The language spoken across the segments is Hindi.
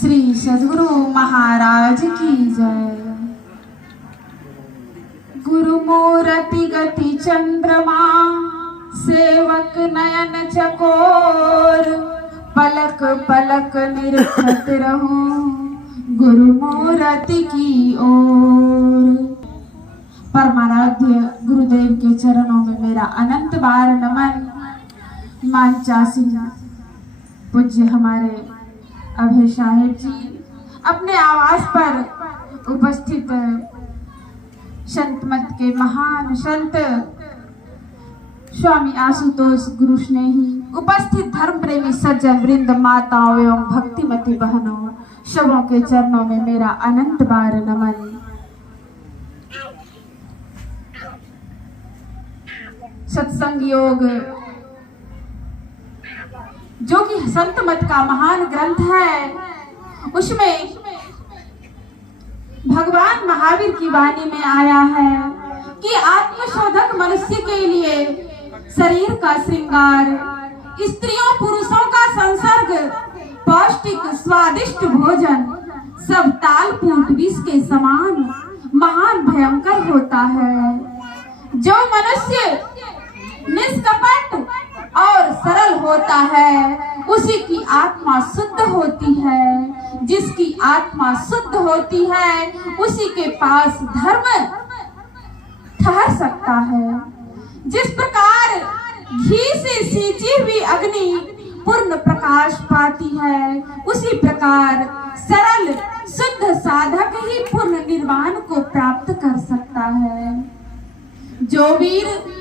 श्री सद्गुरु महाराज की जय। गुरु मूर्ति गति चंद्रमा, सेवक नयन चकोर, पलक पलक निरखत रहूं गुरु मूर्ति की ओर। परमाराध्य गुरुदेव के चरणों में मेरा अनंत बार नमन। मानचासी पूज्य हमारे अभय साहेब जी अपने आवास पर उपस्थित संत मत के महान संत स्वामी आशुतोष गुरु स्नेही, उपस्थित धर्म प्रेमी सज्जन वृंद, माताओं एवं भक्तिमती बहनों, सबों के चरणों में मेरा अनंत बार नमन। सत्संग योग जो कि संत मत का महान ग्रंथ है, उसमें भगवान महावीर की वाणी में आया है कि आत्मशोधक मनुष्य के लिए शरीर का श्रृंगार, स्त्रियों पुरुषों का संसर्ग, पौष्टिक स्वादिष्ट भोजन सब तालपूट विष के समान महान भयंकर होता है। जो मनुष्य निष्कपट और सरल होता है, उसी की आत्मा शुद्ध होती है। जिसकी आत्मा शुद्ध होती है, उसी के पास धर्म ठहर सकता है। जिस प्रकार घी से सींची हुई अग्नि पूर्ण प्रकाश पाती है, उसी प्रकार सरल शुद्ध साधक ही पूर्ण निर्वाण को प्राप्त कर सकता है। जो वीर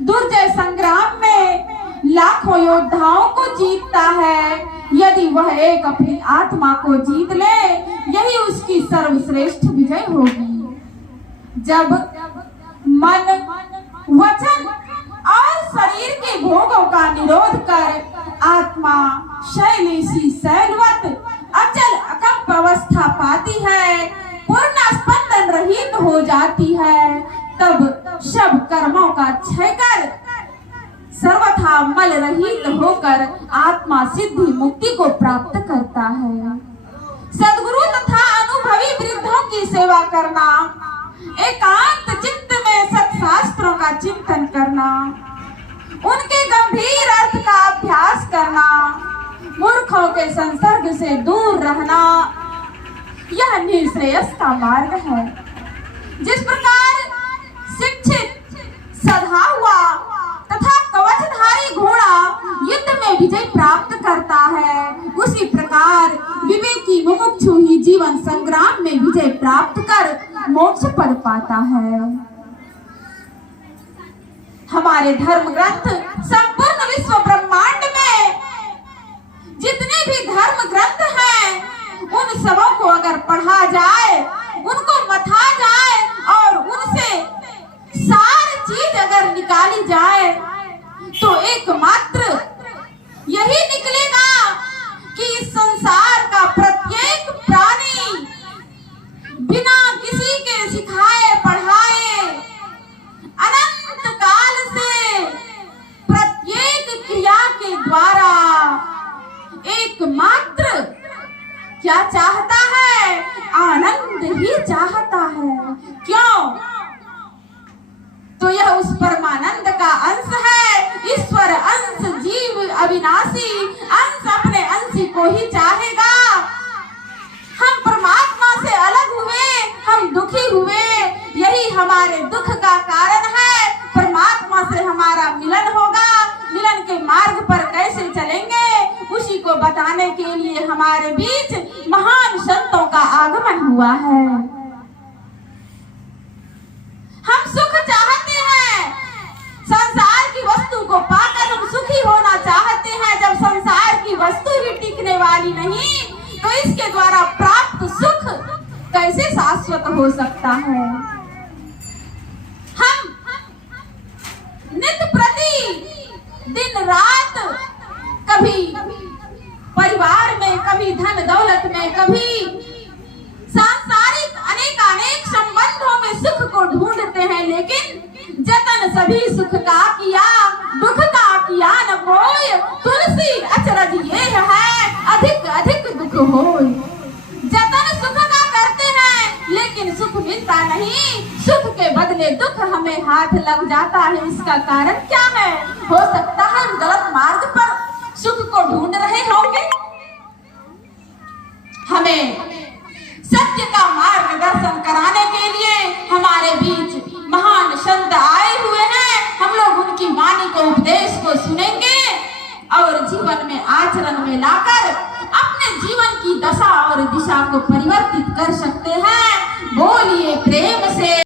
दुर्जय संग्राम में लाखों योद्धाओं को जीतता है, यदि वह एक अपनी आत्मा को जीत ले, यही उसकी सर्वश्रेष्ठ विजय होगी। जब मन, वचन और शरीर के भोगों का निरोध कर आत्मा शैलेशी शैलवत अचल अकंप अवस्था पाती है, पूर्ण स्पंदन रहित हो जाती है, तब सब कर्मों का क्षय कर सर्वथा मल रहित होकर आत्मा सिद्धि मुक्ति को प्राप्त करता है। सद्गुरु तथा अनुभवी वृद्धों की सेवा करना, एकांत चित्त में सत्शास्त्रों का चिंतन करना, उनके गंभीर अर्थ का अभ्यास करना, मूर्खों के संसर्ग से दूर रहना, यह निश्रेयस का मार्ग है। जिस प्रकार शिक्षित, सधा हुआ तथा कवचधारी घोड़ा युद्ध में विजय प्राप्त करता है, उसी प्रकार विवेकी मुमुक्षु ही जीवन संग्राम में विजय प्राप्त कर मोक्ष पद पाता है। हमारे धर्म ग्रंथ संपूर्ण विश्व ब्रह्मांड में जितने भी धर्म ग्रंथ हैं, उन सबों को अगर पढ़ा जाए, उनको मथा जाए और उनसे सारी चीज अगर निकाली जाए, तो एकमात्र यही निकलेगा कि इस संसार का प्रत्येक प्राणी बिना किसी के सिखाए पढ़ाए अनंत काल से प्रत्येक क्रिया के द्वारा एकमात्र क्या चाहता है? आनंद ही चाहता है। क्यों? तो यह उस परमानंद का अंश है। ईश्वर अंश, जीव अविनाशी अंश अपने अंशी को ही चाहेगा। हम परमात्मा से अलग हुए, हम दुखी हुए, यही हमारे दुख का कारण है। परमात्मा से हमारा मिलन होगा, मिलन के मार्ग पर कैसे चलेंगे, उसी को बताने के लिए हमारे बीच महान संतों का आगमन हुआ है। हम सुख चाहते हैं, संसार की वस्तु को पाकर हम सुखी होना चाहते हैं। जब संसार की वस्तु ही टिकने वाली नहीं, तो इसके द्वारा प्राप्त सुख कैसे शाश्वत हो सकता है? हम नित्य प्रति दिन रात कभी परिवार में, कभी धन दौलत में, कभी सांसारिक अनेक संबंधों में सुख को ढूंढते हैं, लेकिन जतन सभी सुख का किया, दुख का किया न कोई। तुलसी अचरज ये है, अधिक अधिक दुख दुख हो। जतन सुख का करते हैं लेकिन सुख मिलता नहीं, सुख के बदले दुख हमें हाथ लग जाता है। इसका कारण क्या है? हो सकता है हम गलत मार्ग पर सुख को ढूंढ रहे होंगे। हमें सत्य का मार्गदर्शन कराने के लिए हमारे बीच महान संत आए हुए हैं। हम लोग उनकी वाणी को, उपदेश को सुनेंगे और जीवन में, आचरण में लाकर अपने जीवन की दशा और दिशा को परिवर्तित कर सकते हैं। बोलिए प्रेम से।